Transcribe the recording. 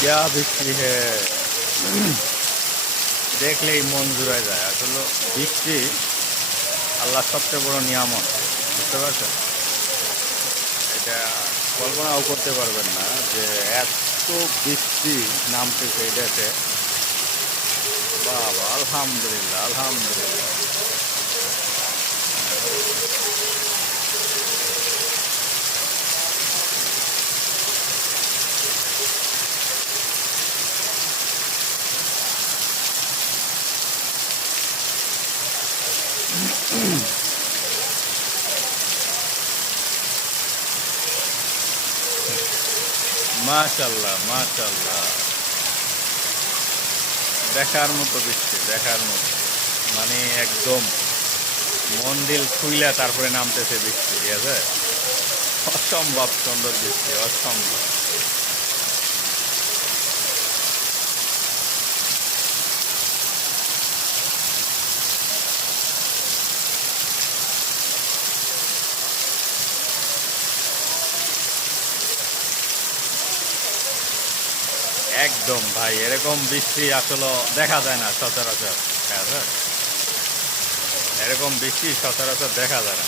क्या বৃষ্টি হে দেখলেই মন জুড়ায় যায়। আসলে বৃষ্টি আল্লাহর সবচেয়ে বড় নিয়ামত, বুঝতে পারছেন? এটা কল্পনাও করতে পারবেন না যে এত বৃষ্টি নামতেছে এই দেশে। বাবা, আলহামদুলিল্লাহ আলহামদুলিল্লাহ। মাশাল্লাহ মাশাল্লাহ, দেখার মতো বৃষ্টি, দেখার মতো। মানে একদম মন দিল খুইলা তারপরে নামতেছে বৃষ্টি, ঠিক আছে? অসম্ভব সুন্দর বৃষ্টি, অসম্ভব। একদম ভাই, এরকম বৃষ্টি আসলে দেখা যায় না সচরাচর, ঠিক আছে? এরকম বৃষ্টি সচরাচর দেখা যায় না।